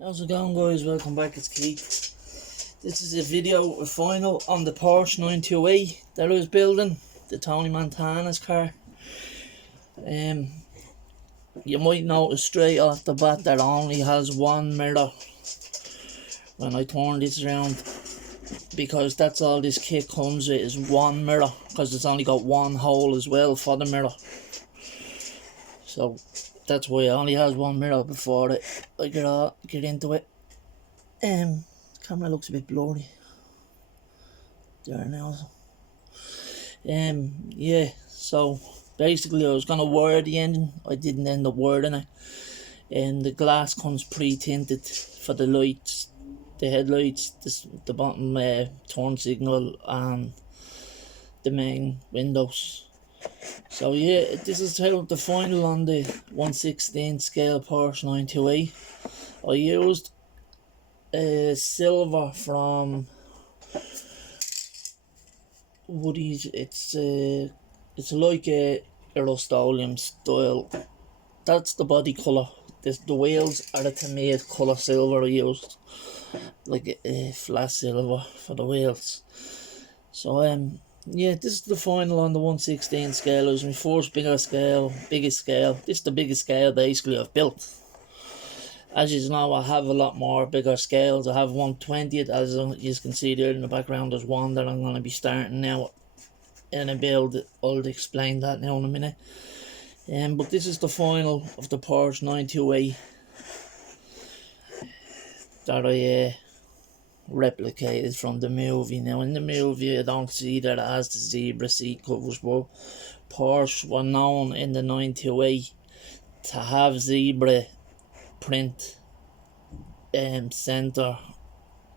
How's it going, guys? Welcome back, it's Keith. This is a video, a final on the Porsche 928 that I was building, the Tony Montana's car. You might notice straight off the bat that it only has one mirror when I turn this around, because that's all this kit comes with, is one mirror, because it's only got one hole as well for the mirror. So that's why it only has one mirror before I get into it. The camera looks a bit blurry there now. Yeah, so basically I was gonna wire the engine. I didn't end up wiring it. The glass comes pre-tinted for the lights, the headlights, the bottom turn signal and the main windows. So yeah, this is how the final on the 1/16 scale Porsche 928. I used silver from Woody's. It's like a Rust-Oleum style. That's the body colour. The wheels are a tomato colour silver I used, like a flat silver for the wheels. So yeah, this is the final on the 1/16 scale. It was my first biggest scale. This is the biggest scale basically I've built. As you know, I have a lot more bigger scales. I have 1/20th, as you can see there in the background. There's one that I'm going to be starting now in a build. I'll explain that now in a minute. But this is the final of the Porsche 928 that I replicated from the movie. Now in the movie I don't see that it has the zebra seat covers, but Porsche were known in the 928 to have zebra print center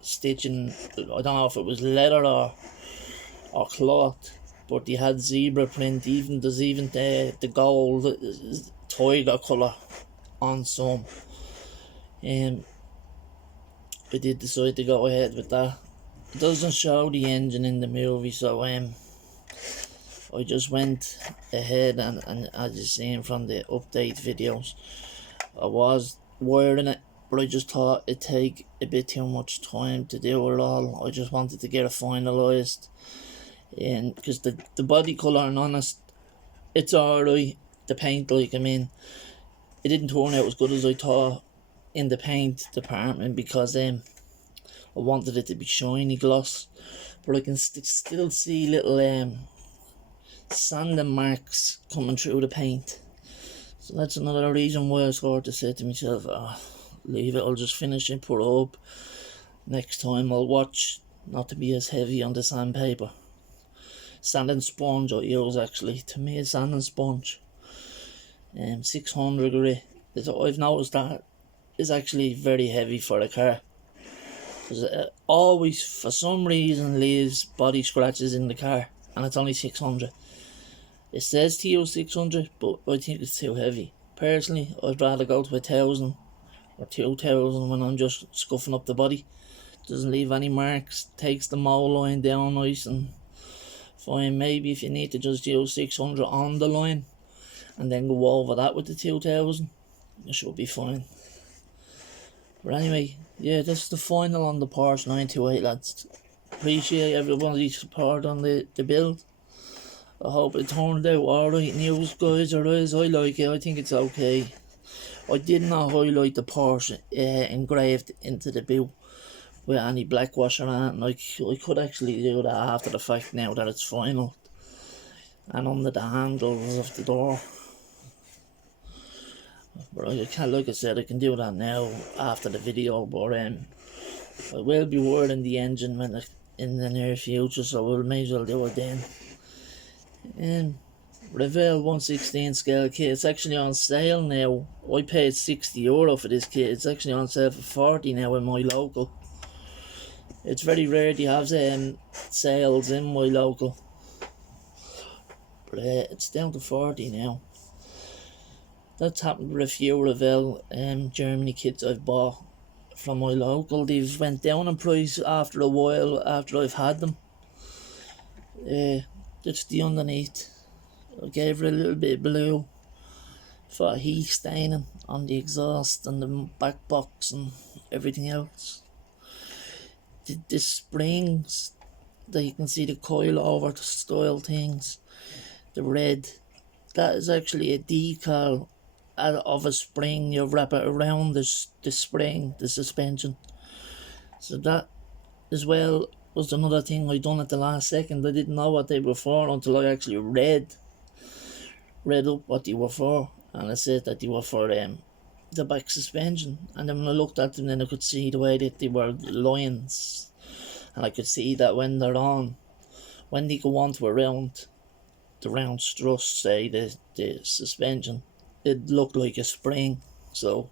stitching. I don't know if it was leather or cloth, but they had zebra print. There's even the gold tiger colour on some. I did decide to go ahead with that. It doesn't show the engine in the movie, so I just went ahead and as you seen from the update videos, I was wiring it, but I just thought it'd take a bit too much time to do it all. I just wanted to get it finalised, and because the body colour, and honest, it's alright. The paint, like, I mean, it didn't turn out as good as I thought in the paint department, because I wanted it to be shiny gloss, but I can still see little sanding marks coming through the paint. So that's another reason why I sort of said to myself, leave it, I'll just finish it, put it up. Next time I'll watch not to be as heavy on the sandpaper. Sanding sponge I use, actually. To me, a sanding sponge 600 grit. I've noticed that is actually very heavy for a car, because it always for some reason leaves body scratches in the car, and it's only 600. It says to use 600, but I think it's too heavy. Personally, I'd rather go to 1,000 or 2,000 when I'm just scuffing up the body. Doesn't leave any marks, takes the mold line down nice and fine. Maybe if you need to just use 600 on the line and then go over that with the 2,000, it should be fine. But anyway, yeah, this is the final on the Porsche 928, lads. Appreciate everybody's support on the build. I hope it turned out alright news, guys. I like it. I think it's okay. I did not highlight the Porsche engraved into the boot with any black wash on it. I could actually do that after the fact now that it's final. And under the handles of the door. But I can't, like I said, I can do that now after the video. But I will be wiring the engine in the near future, so I may as well do it then. REVELLE 1/16 scale kit. It's actually on sale now. I paid €60 for this kit. It's actually on sale for 40 now in my local. It's very rare to have sales in my local, but it's down to 40 now. That's happened with a few REVELLE Germany kits I've bought from my local. They've went down in price after a while, after I've had them. That's the underneath. I gave it a little bit of blue for heat staining. on the exhaust and the back box and everything else. The springs that you can see, the coil over the style things, the red, that is actually a decal of a spring. You wrap it around the spring, the suspension. So that as well was another thing I done at the last second. I didn't know what they were for until I actually read up what they were for, and it said that they were for the back suspension. And then when I looked at them, then I could see the way that they were lines, and I could see that when they're on, when they go onto the round struts, say the suspension, it looked like a spring. So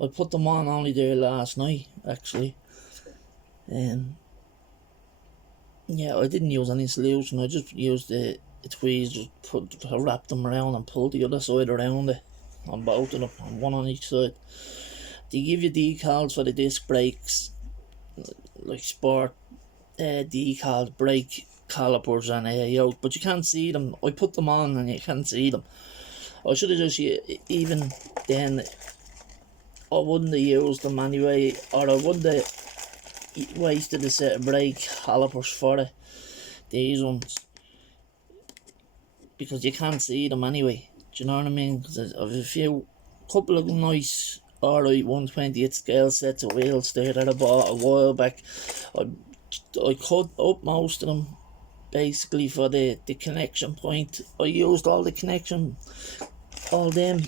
I put them on only there last night actually. Yeah, I didn't use any solution. I just used the tweezers, wrap them around and pull the other side around it on both of them, on one on each side. They give you decals for the disc brakes, like sport decal brake calipers and yoke, but you can't see them. I put them on and you can't see them. I should have just, even then, I wouldn't have used them anyway, or I wouldn't have wasted a set of brake calipers for it, these ones, because you can't see them anyway. Do you know what I mean? Because I've a couple of nice alright 1/20th scale sets of wheels there that I bought a while back. I cut up most of them basically for the connection point. I used all the connection, all them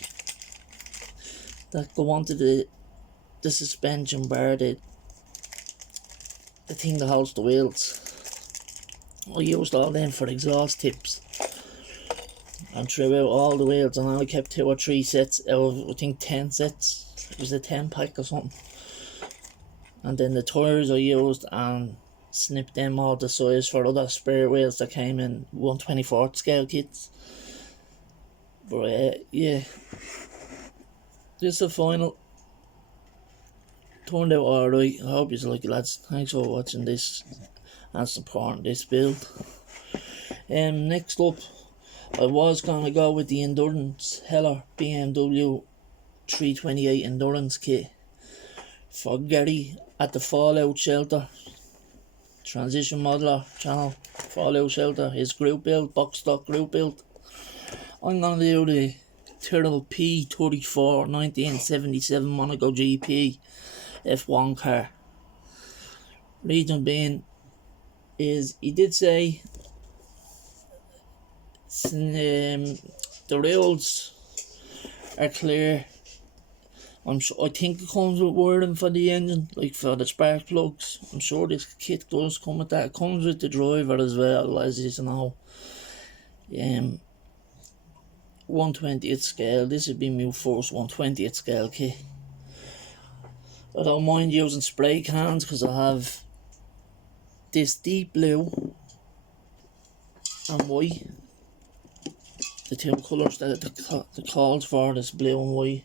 that go onto the suspension bar, the thing that holds the wheels. I used all them for exhaust tips and threw out all the wheels, and I only kept 2 or 3 sets out of, I think, 10 sets. It was a 10 pack or something. And then the tyres I used and snipped them all the size for other spare wheels that came in 1/24th scale kits. But yeah, this is the final. Turned out alright. I hope you like it, lads. Thanks for watching this and supporting this build. Next up, I was going to go with the Endurance Heller BMW 328 Endurance kit for Gary at the Fallout Shelter Transition Modeler channel. Fallout Shelter, his group build, box stock group build. I'm going to do the TYRRELL P34 1977 Monaco GP F1 car. Reason being is he did say the rails are clear. I think it comes with wiring for the engine, like for the spark plugs. I'm sure this kit does come with that. It comes with the driver as well, as you know. 1/20th scale. This would be my first 1/20th scale kit. I don't mind using spray cans because I have this deep blue and white. The 2 colours that the calls for is blue and white.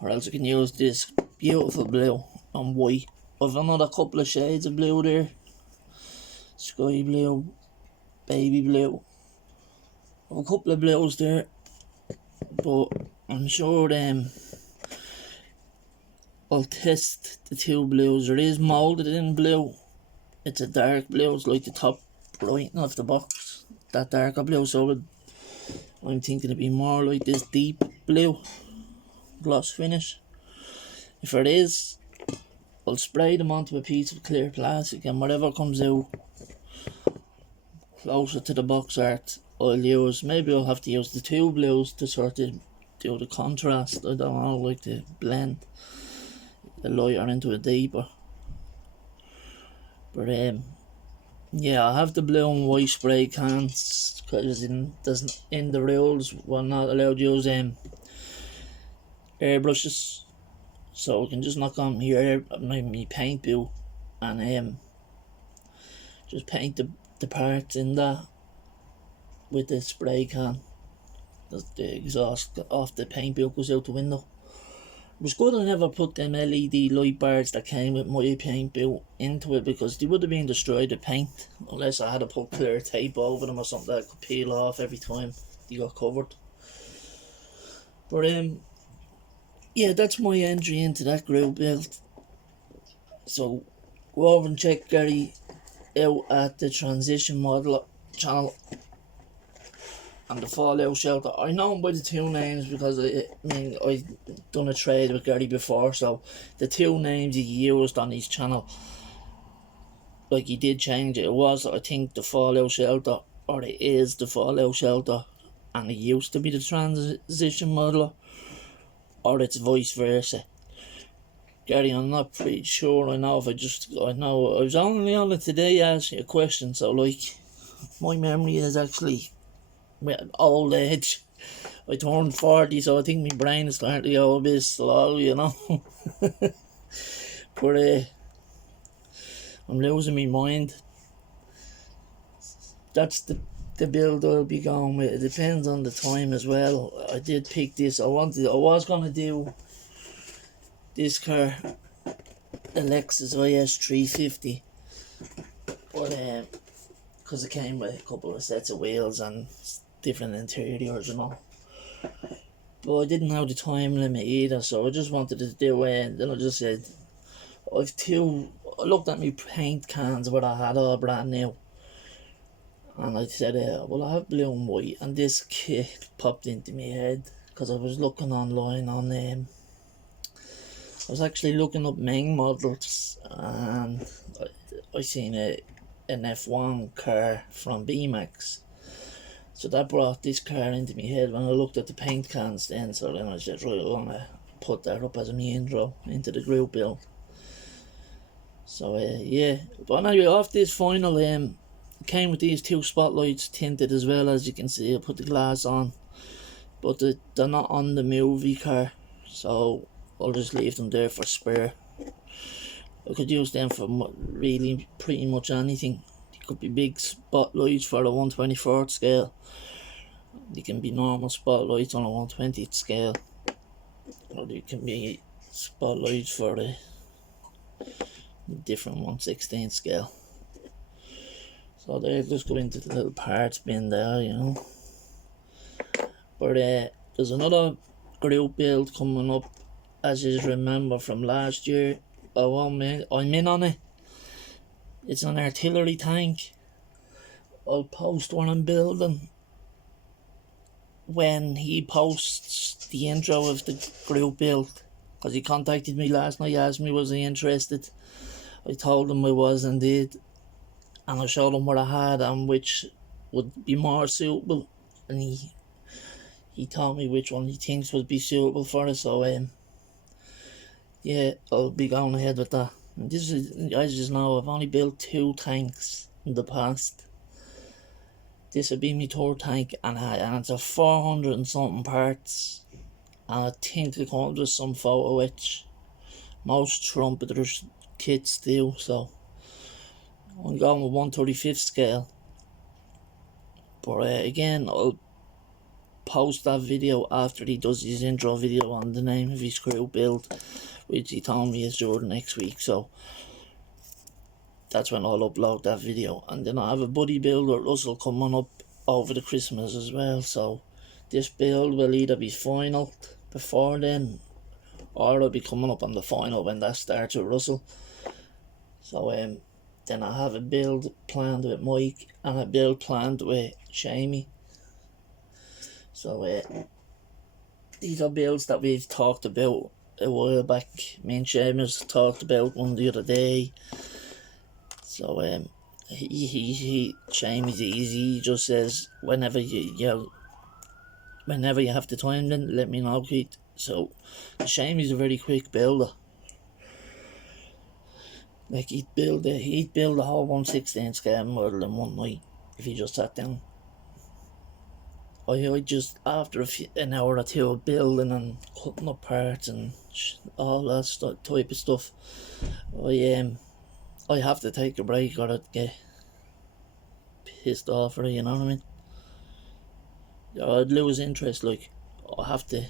Or else you can use this beautiful blue and white. I've another couple of shades of blue there. Sky blue, baby blue. I've a couple of blues there. But I'm sure I'll test the 2 blues. There is moulded in blue. It's a dark blue. It's like the top right of the box. That darker blue. So I'm thinking it'd be more like this deep blue gloss finish. If it is, I'll spray them onto a piece of clear plastic, and whatever comes out closer to the box art I'll use. Maybe I'll have to use the 2 blues to sort of do the contrast. I don't know, like to blend the lighter into a deeper. But yeah, I have the blue and white spray cans because in the rules we're not allowed to use airbrushes, so we can just knock on my paint bill and just paint the parts in that with the spray can. The exhaust off the paint bill goes out the window. It was good I never put them LED light bars that came with my paint bill into it, because they would have been destroyed with paint unless I had to put clear tape over them or something that could peel off every time they got covered. But yeah, that's my entry into that group build. So go over and check Gary out at the Transition Model channel and the Fallout Shelter. I know him by the two names because I done a trade with Gary before, so the two names he used on his channel, like he did change it. It was, I think, the Fallout Shelter, or it is the Fallout Shelter, and it used to be the Transition Modeler, or it's vice versa. Gary, I'm not pretty sure. I know I was only on it today asking a question, so like my memory is actually with old age. I turned 40, so I think my brain is starting to go a bit slow, you know. But I'm losing my mind. That's the build I'll be going with. It depends on the time as well. I did pick this. I was gonna do this car, the Lexus IS 350, but because it came with a couple of sets of wheels and different interiors and all. But I didn't have the time limit either, so I just wanted to do it. Then I just said, I looked at my paint cans what I had all brand new, and I said, well, I have blue and white, and this kit popped into my head because I was looking online on I was actually looking up main models, and I seen an F1 car from B-Max. So that brought this car into my head when I looked at the paint cans then. So then I said, right, I'm gonna put that up as my intro into the group build. So yeah, but anyway, off this final, it came with these two spotlights tinted as well, as you can see. I put the glass on, but they're not on the movie car, so I'll just leave them there for spare. I could use them for really pretty much anything. It could be big spotlights for the 1/24th scale. They can be normal spotlights on a 1/20th scale, or they can be spotlights for the different 1/16th scale. So they just go into the little parts bin there, you know. But there's another group build coming up, as you remember from last year. I'm in on it. It's an artillery tank. I'll post what I'm building when he posts the intro of the group build, because he contacted me last night, asked me was I interested. I told him I was indeed, and I showed him what I had and which would be more suitable, and he told me which one he thinks would be suitable for us. So yeah, I'll be going ahead with that. And this is, as you know, I've only built 2 tanks in the past. This would be my 3rd tank, and it's a 400 and something parts, and I think it comes with some photo etch. Most trumpeters kits do, so I'm going with 1/35th scale. But again, I'll post that video after he does his intro video on the name of his group build, which he told me is due next week, so that's when I'll upload that video. And then I have a buddy build with Russell coming up over the Christmas as well, so this build will either be final before then, or it'll be coming up on the final when that starts with Russell. So then I have a build planned with Mike and a build planned with Shamey. So these are builds that we've talked about a while back. Me and Seamus talked about one the other day. So Shamey's easy. He just says whenever you have the time, then let me know, Keith. So Shamey's a very quick builder. Like he'd build a whole 1/16 scale model in one night if he just sat down. I just, after an hour or two of building and cutting up parts and all that type of stuff, I have to take a break or I'd get pissed off, or you know what I mean? I'd lose interest. Like, I have to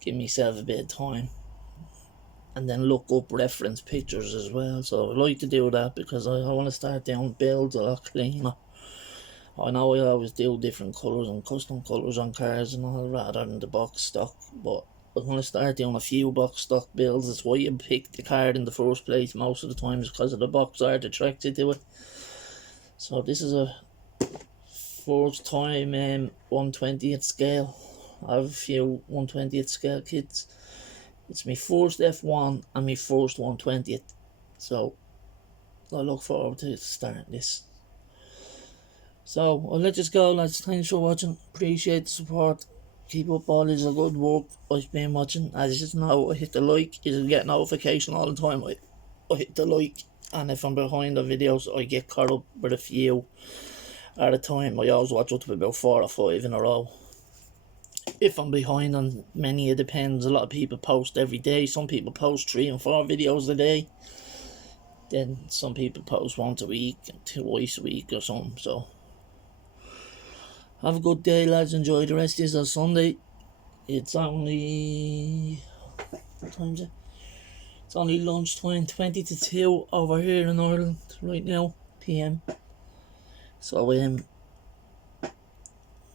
give myself a bit of time and then look up reference pictures as well. So I like to do that because I want to start doing builds a lot cleaner. I know I always do different colours and custom colours on cars and all rather than the box stock, but I'm going to start doing a few box stock builds. That's why you pick the card in the first place most of the time, is because of the box art attracts you to it. So this is a first time 1/20th scale. I have a few 1/20th scale kits. It's my first F1 and my first 1/20th. So I look forward to starting this. So I'll let you go, lads. Thanks for watching. Appreciate the support. Keep up all this good work I've been watching. As you know, I hit the like. You get notification all the time. I hit the like, and if I'm behind the videos, I get caught up with a few at a time. I always watch up to about 4 or 5 in a row. If I'm behind on many, it depends. A lot of people post every day. Some people post 3 and 4 videos a day. Then some people post once a week, twice a week or something. So have a good day, lads. Enjoy the rest of this on Sunday. It's only... what time is it? It's only lunchtime, 20 to 2 over here in Ireland right now, PM. So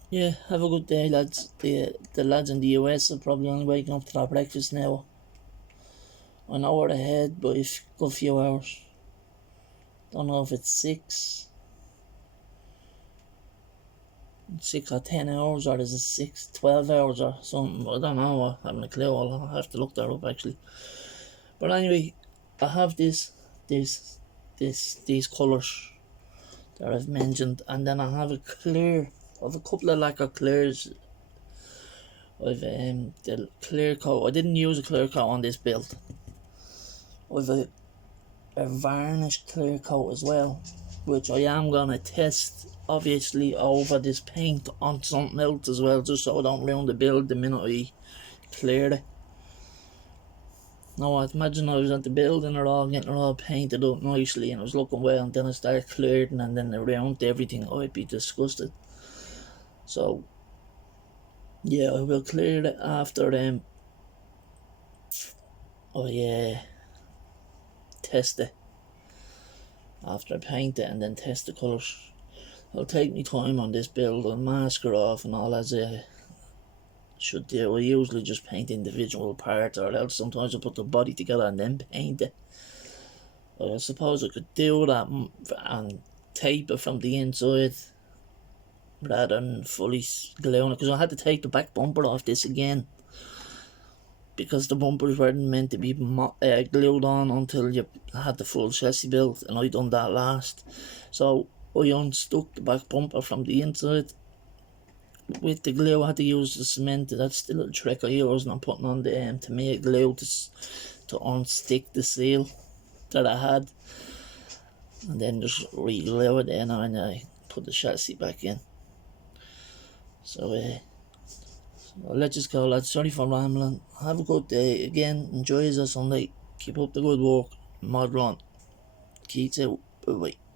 yeah, have a good day, lads. The lads in the US are probably only waking up to their breakfast now. I know we're ahead by a good few hours. Don't know if it's 6 or 10 hours, or is it 12 hours or something. I don't know. I haven't a clue. I'll have to look that up actually. But anyway, I have these colours that I've mentioned, and then I have a clear. I have a couple of lacquer clears. I've the clear coat. I didn't use a clear coat on this build. I've a varnished clear coat as well, which I am gonna test obviously over this paint on something else as well, just so I don't ruin the build the minute I clear it. Now I imagine I was at the building it all, getting it all painted up nicely, and it was looking well, and then I started clearing, and then around everything, I'd be disgusted. So yeah, I will clear it after I test it. After I paint it and then test the colours. I'll take my time on this build. I'll mask it off and all as I should do. I usually just paint individual parts, or else sometimes I put the body together and then paint it. I suppose I could do that and tape it from the inside rather than fully gluing it, because I had to take the back bumper off this again, because the bumpers weren't meant to be glued on until you had the full chassis built, and I done that last. So I unstuck the back bumper from the inside with the glue. I had to use the cement. That's the little trick I use, and I'm putting on the tomato glue to unstick the seal that I had, and then just re-glue it in, and I put the chassis back in. So I'll let you go, lads. Sorry for rambling. Have a good day. Again, enjoy your Sunday. Keep up the good work. Mod run. Keep out. Bye bye.